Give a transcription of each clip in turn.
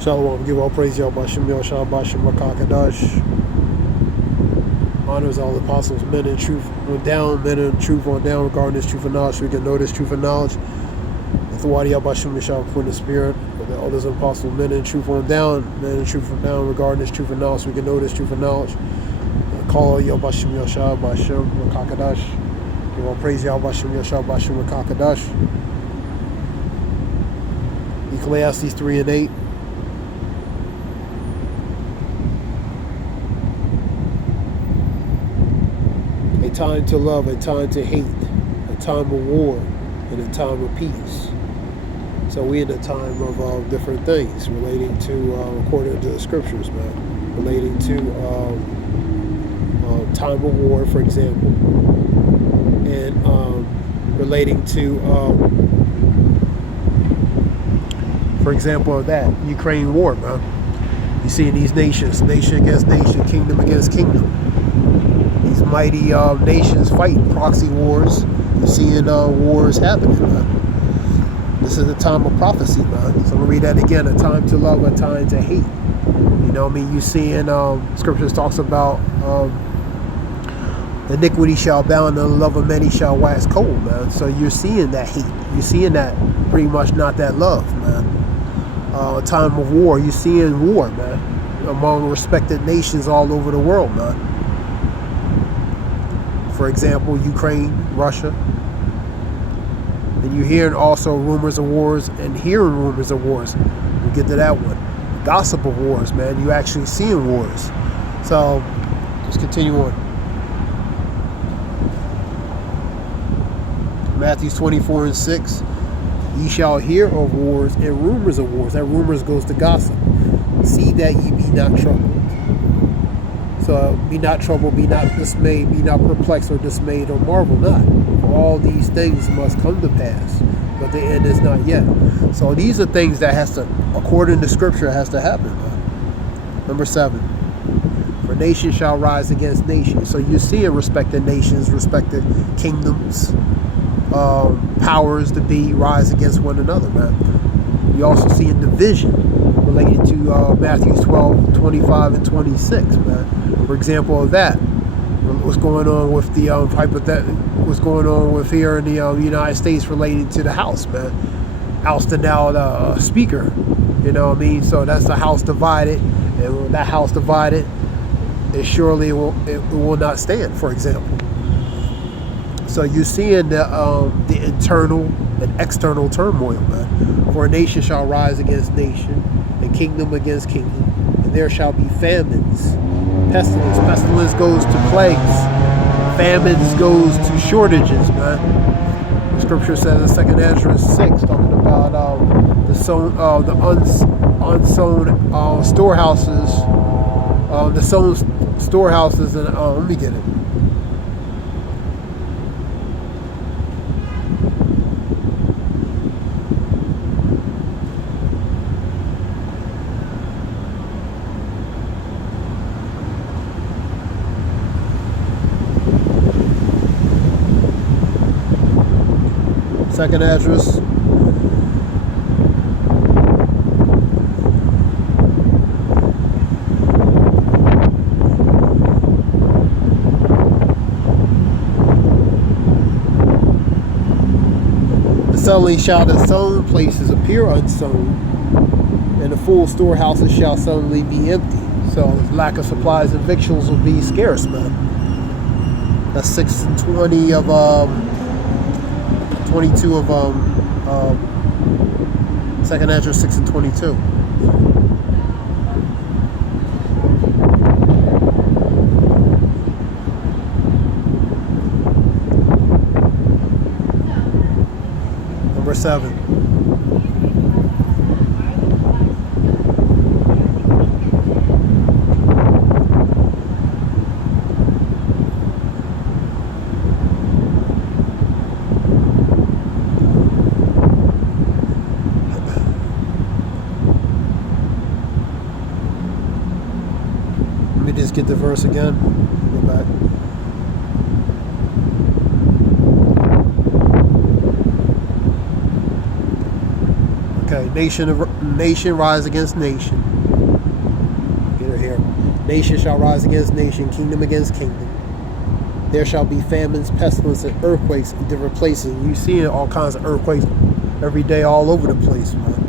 Shalom, give all praise, Yahweh Shem, Yahshua, Bashem, Rakakadash. Honors all apostles, men in truth on down, men in truth on down, regarding this truth and knowledge, so we can know this truth and knowledge. Authority, Yahweh Shem, Yahshua, for the Spirit, the elders and apostles, men in truth on down, men in truth on down, regarding this truth and knowledge, so we can know this truth and knowledge. Call Yahweh Shem, Yahshua, Bashem, Rakakadash. Give all praise, Yahweh Shem, Yahshua, Bashem, Rakakadash. Ecclesiastes 3:8. A time to love, a time to hate, a time of war, and a time of peace. So we're in a time of different things relating to, according to the scriptures, man, relating to time of war, for example, and relating to, for example, that Ukraine war, man. You see in these nations, nation against nation, kingdom against kingdom. These mighty nations fighting proxy wars. You're seeing wars happening, man. This is a time of prophecy, man. So I'm gonna read that again: a time to love, a time to hate. You know what I mean? You see in scriptures talks about iniquity shall abound, and the love of many shall wax cold, man. So you're seeing that hate. You're seeing that pretty much not that love, man. A time of war. You're seeing war, man, among respected nations all over the world, man. For example, Ukraine, Russia. And you're hearing also rumors of wars and hearing rumors of wars. We'll get to that one. Gossip of wars, man. You're actually seeing wars. So, just continue on. Matthew 24:6. Ye shall hear of wars and rumors of wars. That rumors goes to gossip. See that ye be not troubled. So be not troubled, be not dismayed, be not perplexed or dismayed, or marvel not. For all these things must come to pass, but the end is not yet. So these are things that has to, according to scripture, has to happen. Number 7. For nation shall rise against nation. So you see it, respected nations, respected kingdoms, powers to be rise against one another, man. You also see a division related to Matthew 12:25 and 26, man. For example of that, what's going on with the what's going on with here in the United States relating to the House, man. Ousting out a speaker, you know what I mean? So that's the House divided, and when that House divided, it surely will not stand, for example. So you're seeing the internal and external turmoil, man. For a nation shall rise against nation, and kingdom against kingdom, and there shall be famines, pestilence. Pestilence goes to plagues. Famines goes to shortages, man. The scripture says in 2 Ezra 6, talking about the unsown storehouses, the sown storehouses, and let me get it. Second address. Suddenly shall the sown places appear unsown, and the full storehouses shall suddenly be empty. So lack of supplies and victuals will be scarce, man. That's 6:20 of 22 of 2nd Ezra 6 and 22. Number 7. Just get the verse again. Go back. Okay, Nation rise against nation. Get it here. Nation shall rise against nation, kingdom against kingdom. There shall be famines, pestilence, and earthquakes in different places. You see all kinds of earthquakes every day all over the place, man.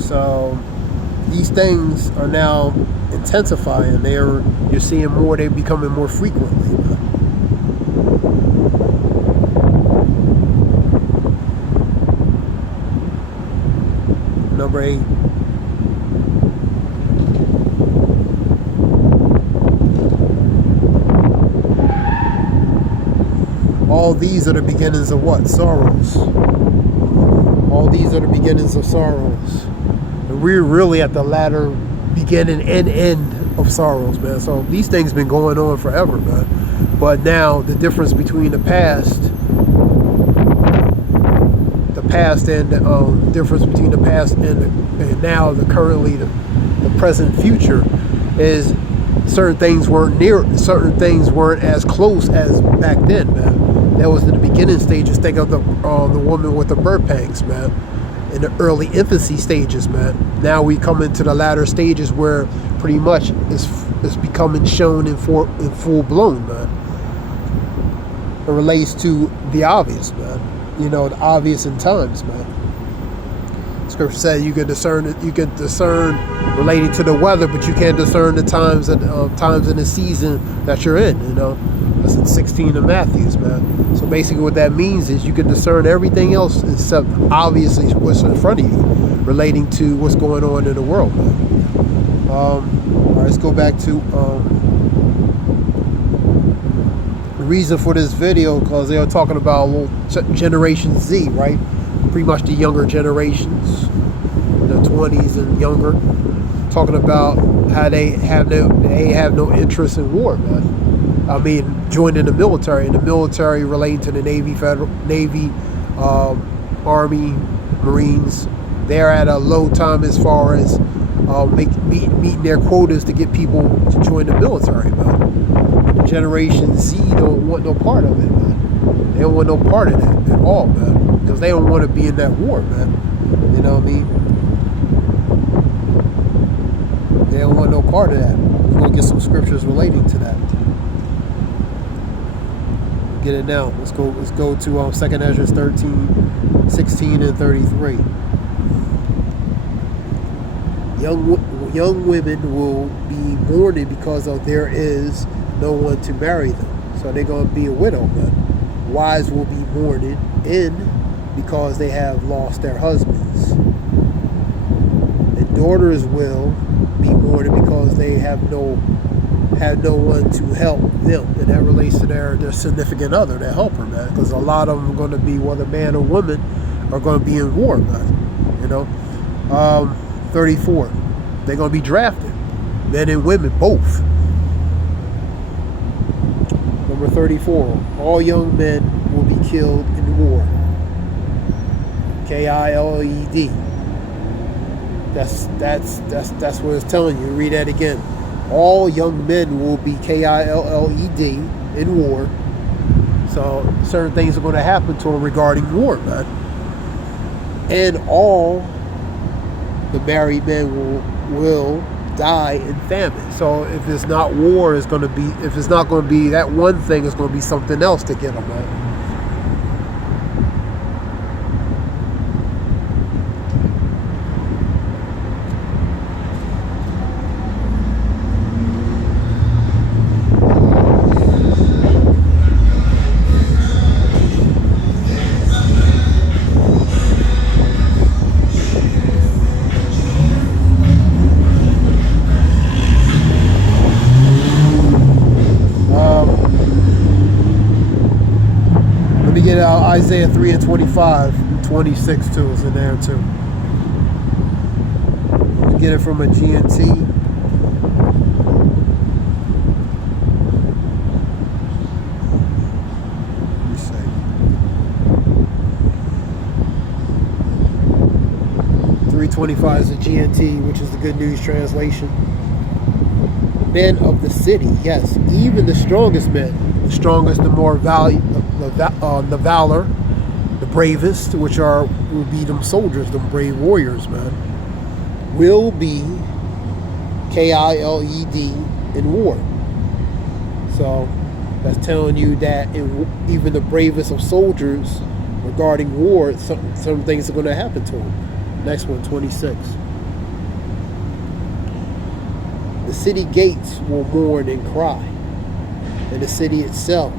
So these things are now intensifying. You're seeing more. They're becoming more frequently, man. Number 8. All these are the beginnings of what? Sorrows. All these are the beginnings of sorrows. And we're really at the latter beginning and end of sorrows, man. So these things been going on forever, man. But now the difference between the past and the difference between the past and now, the present future, is certain things weren't as close as back then, man. That was in the beginning stages. Think of the woman with the birth pangs, man. In the early infancy stages, man. Now we come into the latter stages where pretty much it's becoming shown in full blown, man. It relates to the obvious, man. You know, the obvious in times, man. Scripture says you can discern relating to the weather, but you can't discern the times in the season that you're in. You know, that's in 16 of Matthews, man. So basically, what that means is you can discern everything else except obviously what's in front of you, relating to what's going on in the world, man. All right, let's go back to the reason for this video, because they were talking about Generation Z, right? Pretty much the younger generations, the 20s and younger, talking about how they have no interest in war, man. I mean, joining the military, and the military relating to the Navy, Army, Marines. They're at a low time as far as meeting their quotas to get people to join the military, man. Generation Z don't want no part of it, man. They don't want no part of that at all, man. Because they don't want to be in that war, man. You know what I mean? They don't want no part of that. We're going to get some scriptures relating to that. Get it now. Let's go to 2nd Ezra 13, 16, and 33. Young women will be mourning because there is no one to marry them. So they're going to be a widow, man. Wives will be mourning because they have lost their husbands. And daughters will be mourning because they have no one to help them. And that relates to their significant other, their helper, man. Because a lot of them are going to be, whether man or woman, are going to be in war, man. You know? 34. They're going to be drafted. Men and women, both. Number 34. All young men will be killed in war. K-I-L-E-D. That's what it's telling you. Read that again. All young men will be K-I-L-L-E-D in war. So certain things are going to happen to them regarding war, man. And all the married men will die in famine. So if it's not war, if it's not going to be that one thing, it's going to be something else to get them, man. Get Isaiah 3 and 25, 26 too is in there too. You get it from a GNT. Let me see. 325 is a GNT, which is the Good News translation. Men of the city, yes, even the strongest men, the strongest, the more value, the valor, the bravest, which would be them soldiers, them brave warriors, man, will be killed in war. So that's telling you that even the bravest of soldiers, regarding war, some things are going to happen to them. Next one, 26. The city gates will mourn and cry, and the city itself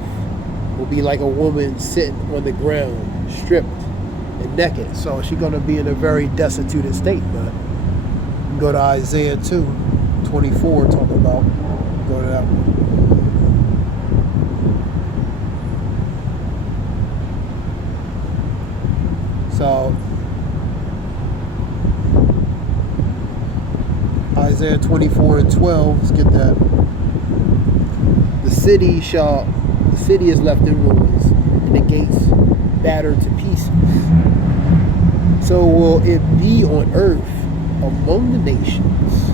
will be like a woman sitting on the ground, stripped and naked. So she's going to be in a very destitute state. But you can go to Isaiah 2:24, talk about, go to that one. So Isaiah 24:12, let's get that. The city is left in ruins, and the gates battered to pieces. So will it be on earth among the nations,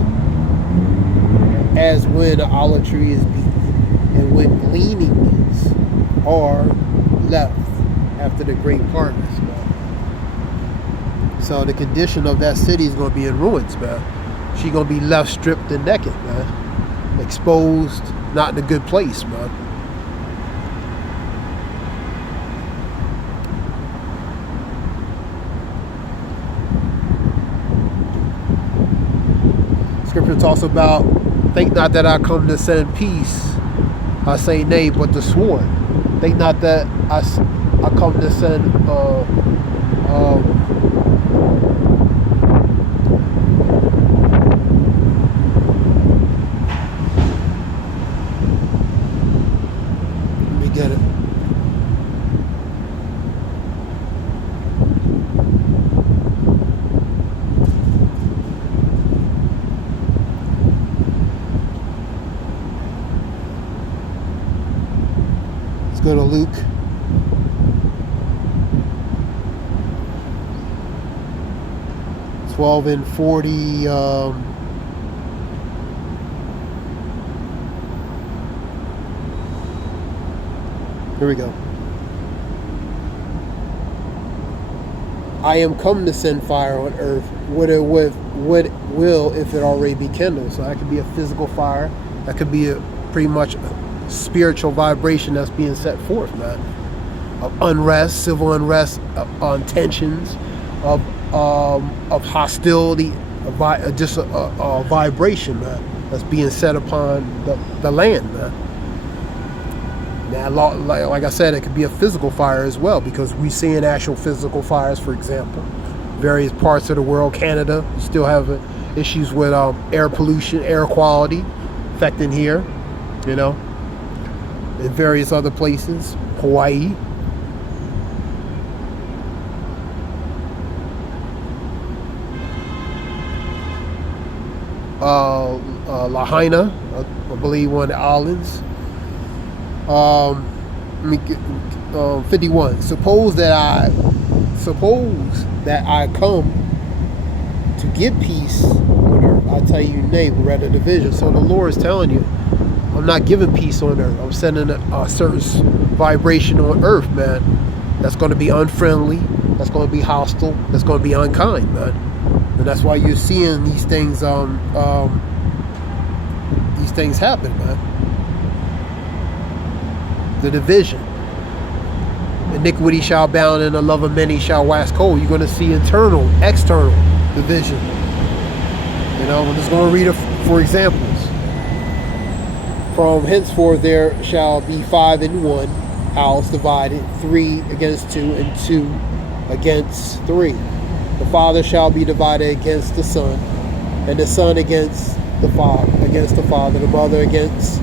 as when an olive tree is beaten, and when gleanings are left after the great harvest, man. So the condition of that city is going to be in ruins, man. She's going to be left stripped and naked, man. Exposed, not in a good place, man. Scripture talks about, think not that I come to send peace, I say nay, but the sword. Think not that I come to send get it. Let's go to Luke. And 40. Here we go. I am come to send fire on earth. What will if it already be kindled? So that could be a physical fire. That could be pretty much a spiritual vibration that's being set forth, man. Of unrest, civil unrest, on tensions, of hostility, just a vibration, man, that's being set upon the land, man. Now, like I said, it could be a physical fire as well, because we're seeing actual physical fires, for example. Various parts of the world, Canada, you still have issues with air pollution, air quality affecting here, you know, in various other places, Hawaii. Lahaina, I believe, one of the islands. 51. Suppose that I come to give peace on earth. I tell you, nay, but rather division. So the Lord is telling you, I'm not giving peace on earth. I'm sending a certain vibration on earth, man. That's going to be unfriendly. That's going to be hostile. That's going to be unkind, man. And that's why you're seeing these things happen, man. The division. Iniquity shall abound and the love of many shall wax cold. You're going to see internal, external division. You know, I'm just going to read it for examples. From henceforth there shall be 5 in 1 house divided, 3 against 2, and 2 against 3. The father shall be divided against the son, and the son against the father, the mother against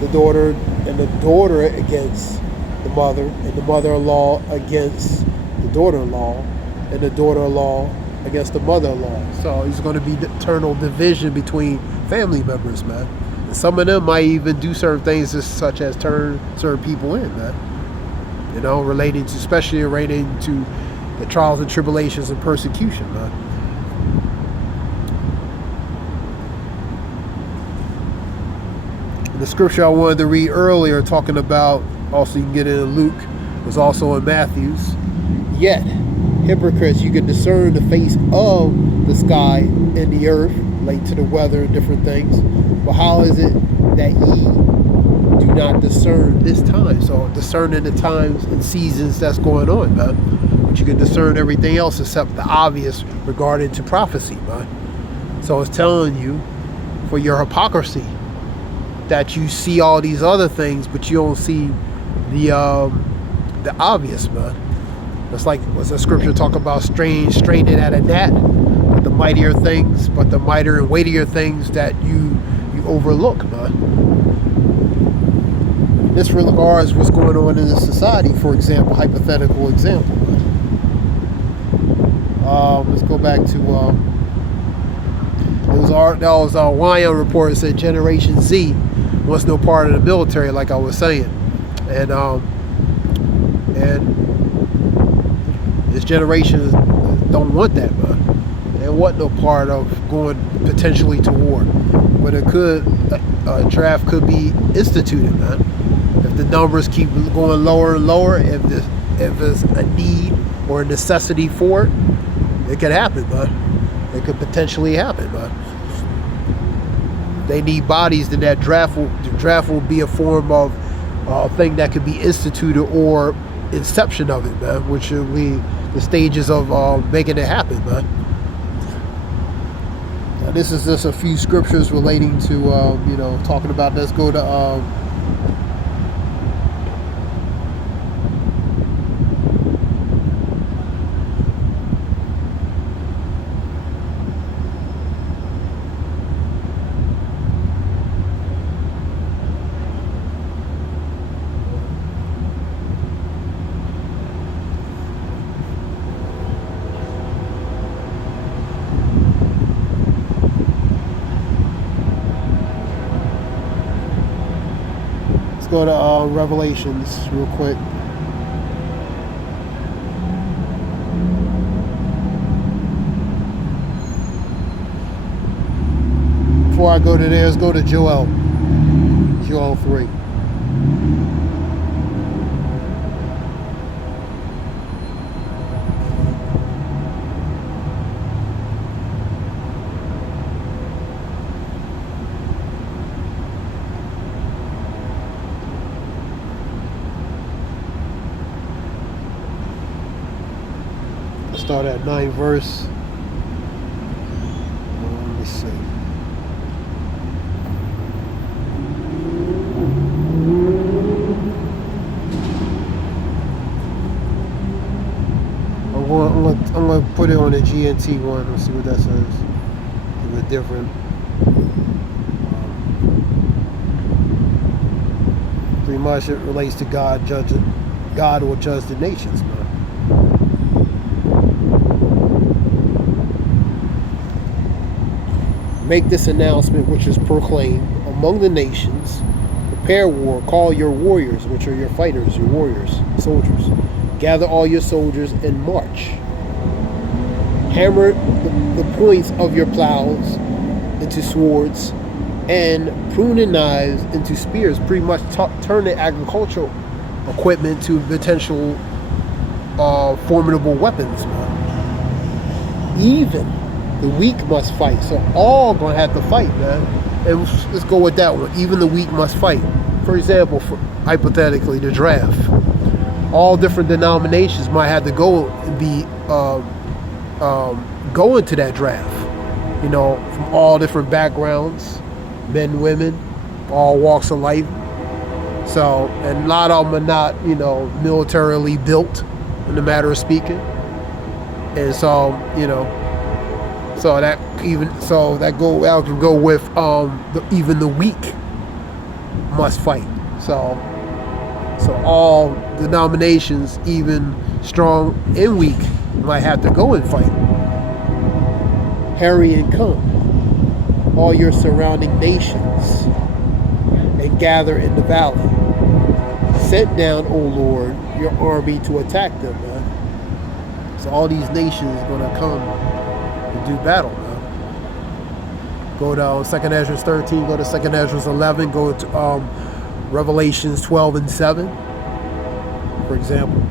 the daughter, and the daughter against the mother, and the mother-in-law against the daughter-in-law, and the daughter-in-law against the mother-in-law. So there's going to be eternal division between family members, man. And some of them might even do certain things, such as turn certain people in, man. You know, especially relating to the trials and tribulations and persecution, man. The scripture I wanted to read earlier, talking about, also you can get it in Luke, was also in Matthew's. Yet, hypocrites, you can discern the face of the sky and the earth, relate to the weather and different things. But how is it that ye do not discern this time? So discerning the times and seasons that's going on, man. But you can discern everything else except the obvious regarding to prophecy, man. So it's telling you, for your hypocrisy, that you see all these other things, but you don't see the obvious, man. It's like, what's the scripture talk about? Straining at a gnat, but the mightier things, but the mightier and weightier things that you overlook, man. This regards what's going on in the society. For example, hypothetical example. Let's go back to that was a YM report that said Generation Z was no part of the military, like I was saying, and this generation don't want that, man. They want no part of going potentially to war, but a draft could be instituted, man. If the numbers keep going lower and lower, if there's a need or a necessity for it, it could happen, man. It could potentially happen, man. They need bodies, then the draft will be a form of thing that could be instituted or inception of it, man, which will be the stages of making it happen, man. Now, this is just a few scriptures relating to talking about. Let's go to Revelations real quick. Before I go to there, let's go to Joel 3. Start at 9 verse. Let me see. I'm going to put it on the GNT one. Let's see what that says. A bit different. Pretty much it relates to God will judge the nations, man. Make this announcement which is proclaimed among the nations. Prepare war, call your warriors, which are your fighters, your warriors, soldiers. Gather all your soldiers and march. Hammer the points of your plows into swords and pruning knives into spears. Pretty much turn the agricultural equipment to potential formidable weapons, man. Even the weak must fight. So all gonna have to fight, man. And let's go with that one. Even the weak must fight. For example, hypothetically, the draft. All different denominations might have to go and be go into that draft. From all different backgrounds, men, women, all walks of life. So, and a lot of them are not, militarily built, in the matter of speaking. And so, so that can go with even the weak must fight. So all denominations, even strong and weak, might have to go and fight. Hurry and come, all your surrounding nations, and gather in the valley. Send down, O Lord, your army to attack them, man. So all these nations are gonna come and do battle, man. Go to 2 Ezra 13, go to 2 Ezra 11, go to Revelations 12 and 7, for example.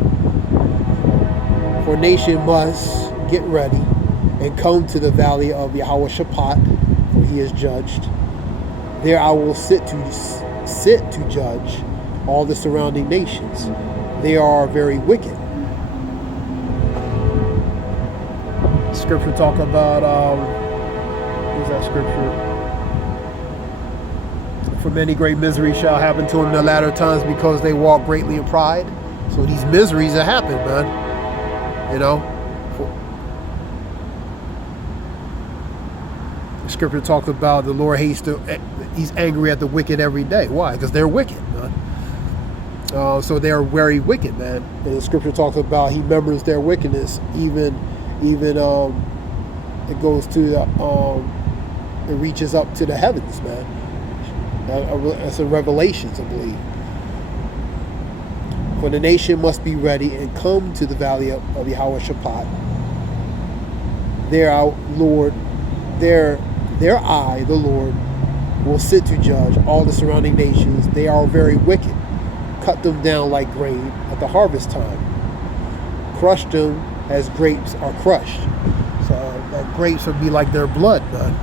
For a nation must get ready and come to the valley of Yahweh Shaphat, for he is judged. There I will sit to judge all the surrounding nations. They are very wicked. Scripture talk about what's that scripture? For many great miseries shall happen to them in the latter times, because they walk greatly in pride. So these miseries that happen, man. You know. Scripture talks about the Lord he's angry at the wicked every day. Why? Because they're wicked, man. So they are very wicked, man. And the scripture talks about he remembers their wickedness. Even it goes to it reaches up to the heavens, man. That's a Revelations, I believe. For the nation must be ready and come to the valley of Yahweh Shaphat. There our Lord, there I, the Lord, will sit to judge all the surrounding nations. They are very wicked. Cut them down like grain at the harvest time. Crush them as grapes are crushed. So that grapes would be like their blood, man.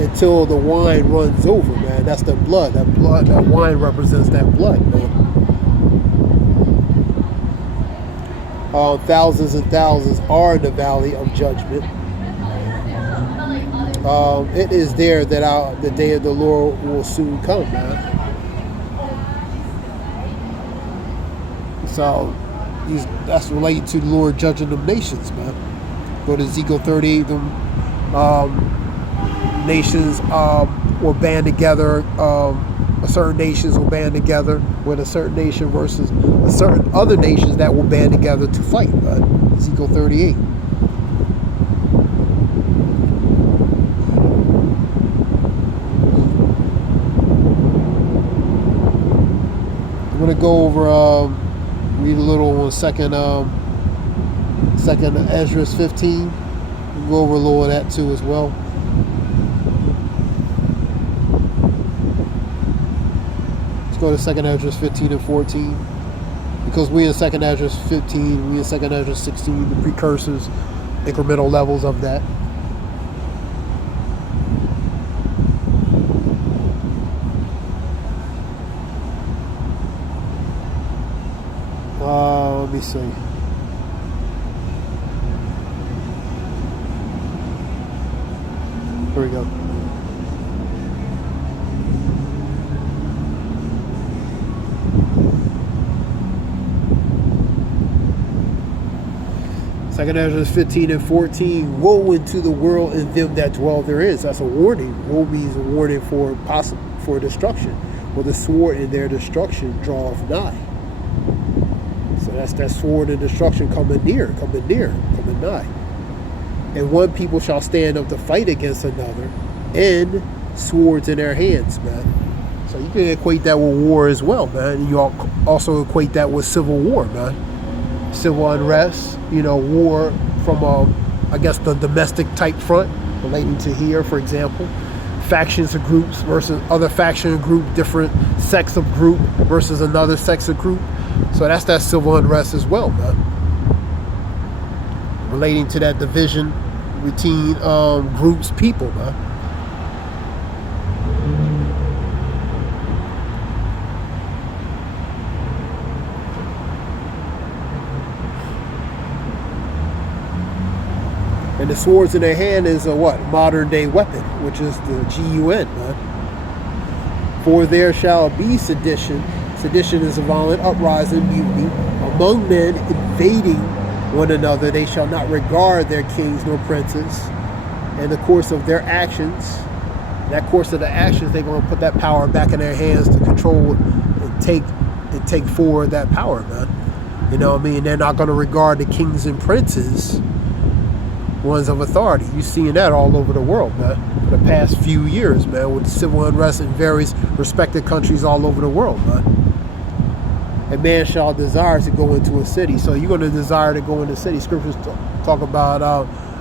Until the wine runs over, man. That's the blood. That wine represents that blood, man. Thousands and thousands are in the valley of judgment. It is there that the day of the Lord will soon come, man. So that's related to the Lord judging the nations, man. Go to Ezekiel 38. Nations will band together. Certain nations will band together with a certain nation versus a certain other nations that will band together to fight. Ezekiel 38. I'm going to go over, read a little on second Ezra 15. We'll go over a little of that too as well. Go to 2nd Ezra 15 and 14, because we in 2nd Ezra 15, we in 2nd Ezra 16, the precursors, incremental levels of that. Let me see. Here we go. Second Ezra 15 and 14. Woe unto the world and them that dwell therein. So that's a warning. Woe means a warning for destruction. For the sword in their destruction draweth nigh. So that's that sword and destruction coming near, coming nigh. And one people shall stand up to fight against another, and swords in their hands, man. So you can equate that with war as well, man. You also equate that with civil war, man. Civil unrest, war from I guess the domestic type front, relating to here, for example. Factions of groups versus other faction group, different sects of group versus another sex of group. So that's that civil unrest as well, man. Relating to that division between groups, people, man. And the swords in their hand is a what? Modern day weapon, which is the GUN, man. For there shall be sedition. Sedition is a violent uprising, mutiny, among men invading one another. They shall not regard their kings nor princes. And the course of their actions, they're going to put that power back in their hands to control and take forward that power, man. You know what I mean? They're not going to regard the kings and princes ones of authority. You're seeing that all over the world, man, for the past few years, man, with civil unrest in various respected countries all over the world, man. A man shall desire to go into a city. So you're going to desire to go into a city. Scriptures talk about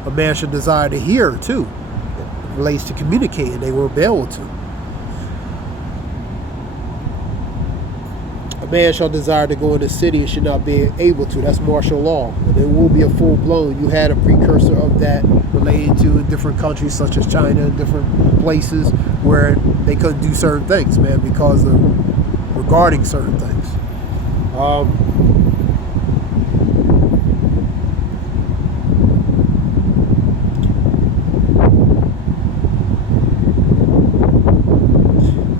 a man should desire to hear, too. It relates to communicating. They will be able to. A man shall desire to go in the city and should not be able to. That's martial law. And it will be a full-blown. You had a precursor of that related to in different countries such as China and different places where they couldn't do certain things, man, because of regarding certain things.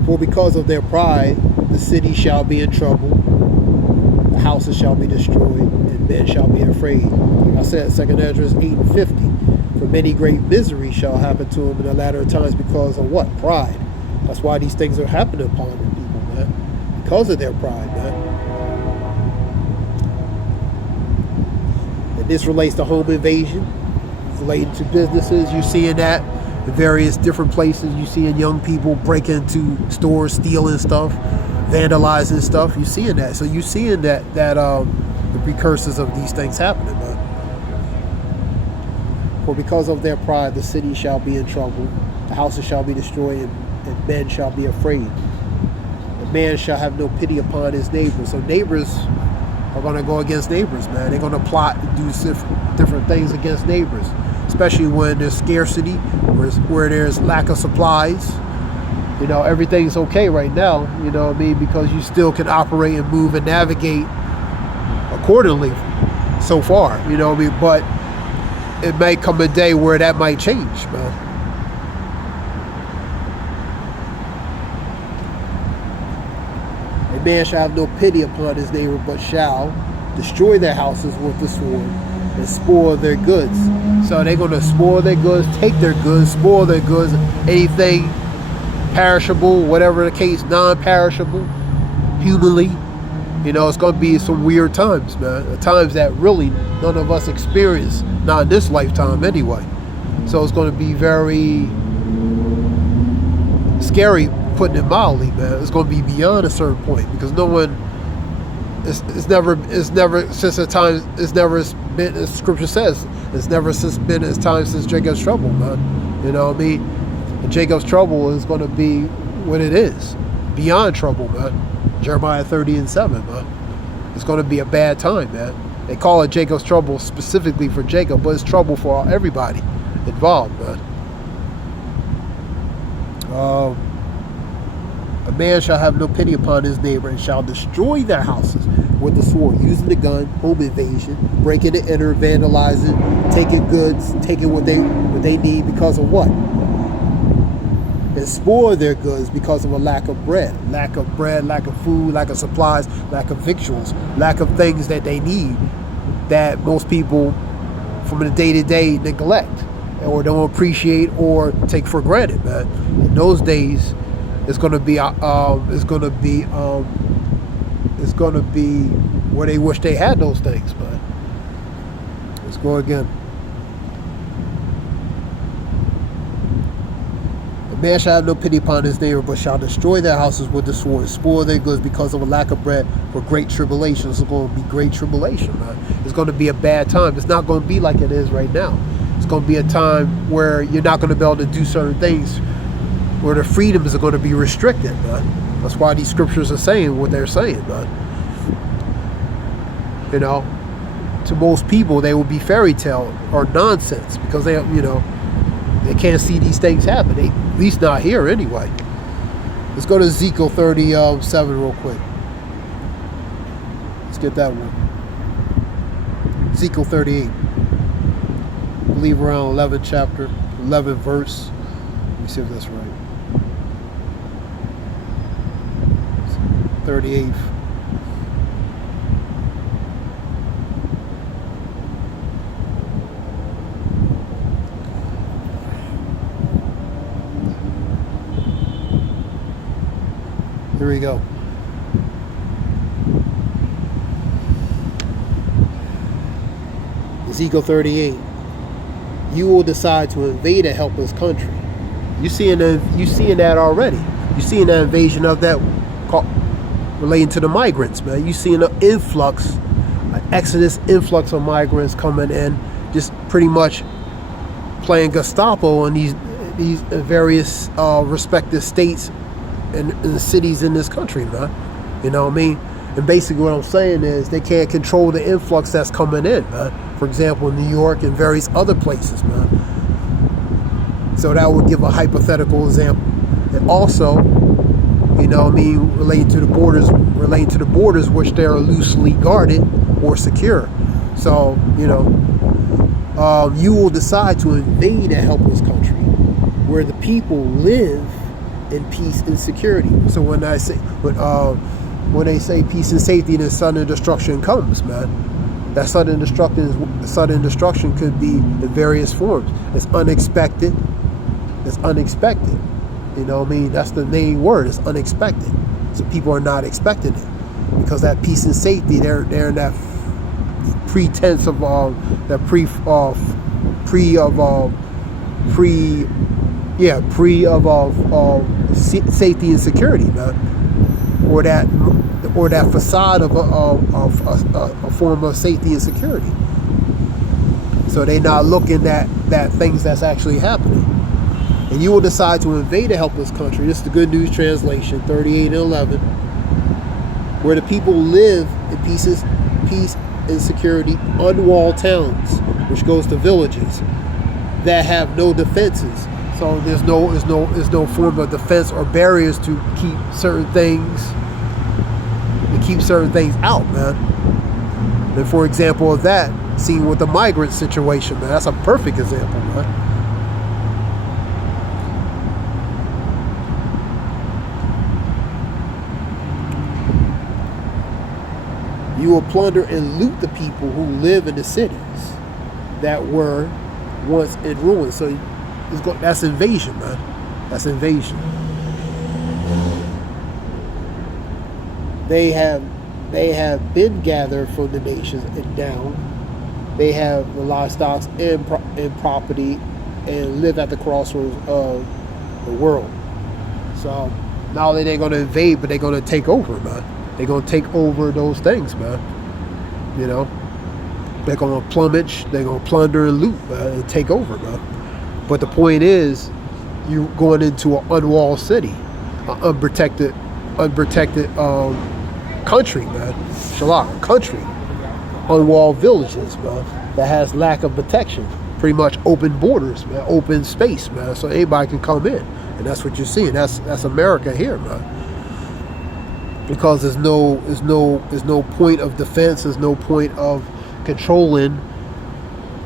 For because of their pride, the city shall be in trouble, the houses shall be destroyed, and men shall be afraid. Like I said, 2 Esdras 8:50. For many great misery shall happen to them in the latter times because of what? Pride. That's why these things are happening upon the people, man. Because of their pride, man. And this relates to home invasion, relating to businesses. You're seeing that in various different places. You seeing young people break into stores, stealing stuff, vandalizing stuff. You're seeing that. So you're seeing that the precursors of these things happening, man. For because of their pride, the city shall be in trouble, the houses shall be destroyed, and men shall be afraid. And man shall have no pity upon his neighbor. So neighbors are going to go against neighbors, man. They're going to plot and do different things against neighbors, especially when there's scarcity, where there's lack of supplies. You know, everything's okay right now, you know what I mean, because you still can operate and move and navigate accordingly so far, you know what I mean, but it may come a day where that might change, man. A man shall have no pity upon his neighbor, but shall destroy their houses with the sword and spoil their goods. So they're going to spoil their goods, take their goods, spoil their goods, anything perishable, whatever the case, non-perishable, humanly. You know, it's going to be some weird times, man. Times that really none of us experience, not in this lifetime anyway. So it's going to be very scary, putting it mildly, man. It's going to be beyond a certain point because no one, it's never since the time, it's never been, as Scripture says, it's never been as time since Jacob's trouble, man. You know what I mean? And Jacob's trouble is going to be what it is, beyond trouble, man. Jeremiah 30:7, man. It's going to be a bad time, man. They call it Jacob's trouble specifically for Jacob, but it's trouble for everybody involved, man. A man shall have no pity upon his neighbor and shall destroy their houses with the sword, using the gun, home invasion, breaking and enter, vandalizing, taking goods, taking what they need because of what? And spoil their goods because of a lack of bread, lack of food, lack of supplies, lack of victuals, lack of things that they need that most people from the day-to-day neglect or don't appreciate or take for granted, man. In those days, it's going to be where they wish they had those things, man. Let's go again. Man shall have no pity upon his neighbor, but shall destroy their houses with the sword, spoil their goods because of a lack of bread for great tribulation. It's going to be great tribulation, man. It's going to be a bad time. It's not going to be like it is right now. It's going to be a time where you're not going to be able to do certain things, where the freedoms are going to be restricted, man. That's why these scriptures are saying what they're saying, man. You know, to most people, they will be fairy tale or nonsense because they, you know, they can't see these things happen. They, at least not here anyway. Let's go to Ezekiel 37 real quick. Let's get that one. Ezekiel 38. I believe around 11 chapter, 11 verse. Let me see if that's right. 38th. Here we go. Ezekiel 38. You will decide to invade a helpless country. You seeing that already. You seeing that invasion of that relating to the migrants, man. You seeing an influx, an exodus influx of migrants coming in, just pretty much playing Gestapo in these various respective states and cities in this country, man. You know what I mean? And basically what I'm saying is they can't control the influx that's coming in, man. For example, New York and various other places, man. So that would give a hypothetical example. And also, you know what I mean, relating to the borders which they are loosely guarded or secure. So, you know, you will decide to invade a helpless country where the people live in peace and security. So when they say peace and safety, then sudden destruction comes, man. That sudden destruction could be in various forms. It's unexpected. It's unexpected. You know what I mean? That's the main word. It's unexpected. So people are not expecting it because that peace and safety, they're in that pretense of safety and security, man, or that facade of a form of safety and security. So they're not looking at things that's actually happening. And you will decide to invade a helpless country. This is the Good News Translation, 38 and 11, where the people live in peace and security, unwalled towns, which goes to villages that have no defenses. So there's no form of defense or barriers to keep certain things out, man. And for example of that, seen with the migrant situation, man, that's a perfect example, man. You will plunder and loot the people who live in the cities that were once in ruins. So that's invasion, man. That's invasion. They have been gathered from the nations and down. They have the livestock and property and live at the crossroads of the world. So not only they're going to invade, but they're going to take over, man. They're going to take over those things, man. You know, they're going to plumage, they're going to plunder and loot, man, and take over, man. But the point is, you going into an unwalled city, an unprotected country, man. Shalak, country. Unwalled villages, man, that has lack of protection. Pretty much open borders, man, open space, man. So anybody can come in. And that's what you're seeing. That's America here, man. Because there's no point of defense, there's no point of controlling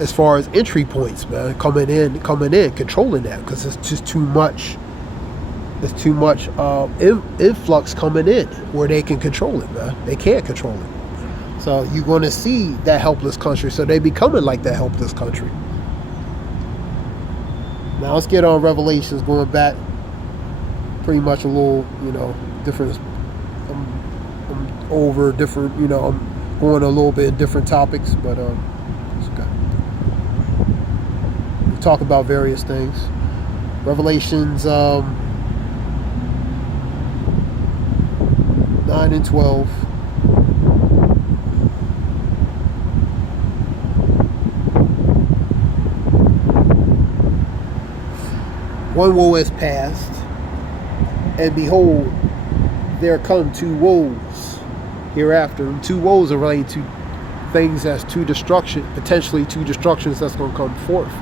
as far as entry points, man, coming in, controlling that, because it's just too much. There's too much influx coming in where they can control it, man. They can't control it. So you're going to see that helpless country. So they becoming like that helpless country. Now let's get on Revelations, going back pretty much a little, different. Over different, I'm going a little bit in different topics, but it's okay. We talk about various things. Revelations 9 and 12. One woe has passed, and behold, there come two woes hereafter. And two woes are related to things that's potentially two destructions that's going to come forth.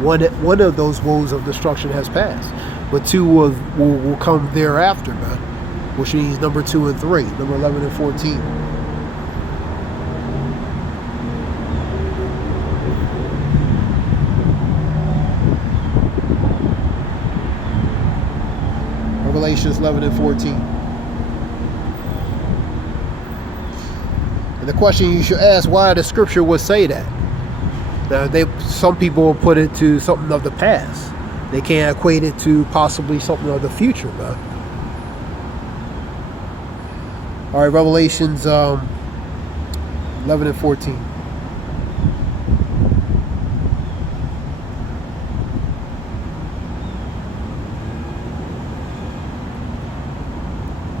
One of those woes of destruction has passed, but two will come thereafter, man, which means number 2 and 3, number 11 and 14. Revelations 11 and 14. The question you should ask, why the scripture would say that. Now, some people will put it to something of the past. They can't equate it to possibly something of the future, man. All right, Revelations 11 and 14.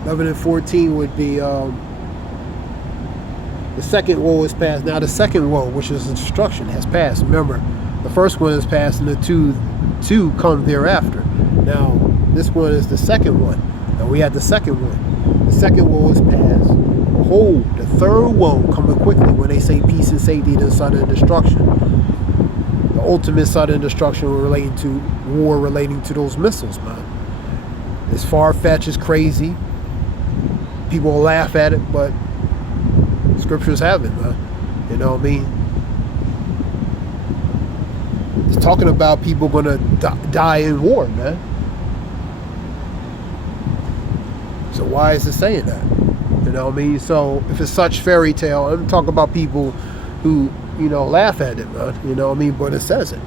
(11 and 14) would be the second woe is past. Now the second woe, which is destruction, has passed. Remember, the first one is past, and the two come thereafter. Now this one is the second one. Now we had the second one. The second woe is past. Behold, the third woe coming quickly. When they say peace and safety, then sudden destruction. The ultimate sudden destruction relating to war, relating to those missiles, man. It's far-fetched, it's crazy. People will laugh at it, but scriptures have it, man. You know what I mean? It's talking about people gonna die in war, man. So why is it saying that? You know what I mean? So if it's such fairy tale, I'm talking about people who, you know, laugh at it, man. You know what I mean? But it says it.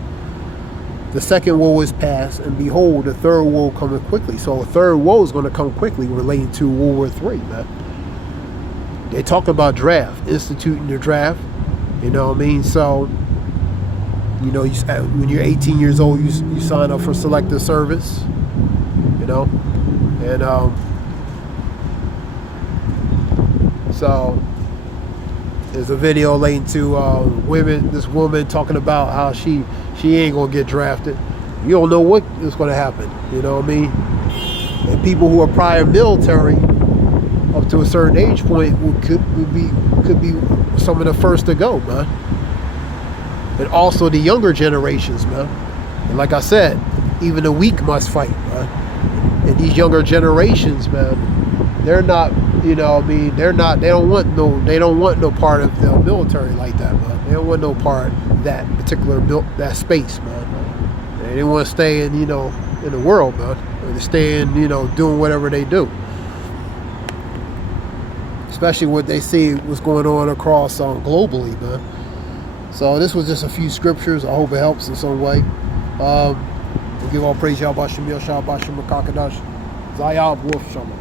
The second woe is past, and behold, the third woe coming quickly. So a third woe is going to come quickly relating to World War III, man. They talk about draft, instituting the draft. You know what I mean? So, you know, when you're 18 years old, you sign up for selective service. You know? And, so there's a video relating to women. This woman talking about how she ain't gonna get drafted. You don't know what is gonna happen. You know what I mean? And people who are prior military up to a certain age point could be some of the first to go, man. And also the younger generations, man. And like I said, even the weak must fight, man. And these younger generations, man, they're not. You know what I mean? They don't want no part of the military like that, man. They don't want no part of that particular that space, man. They want to stay in, you know, in the world, man. They stay in, you know, doing whatever they do. Especially what they see what's going on across globally, man. So this was just a few scriptures. I hope it helps in some way. We'll give all praise, Yahweh Shem, Yahweh Shem, Makakadash, Zayab, Wolf Shem.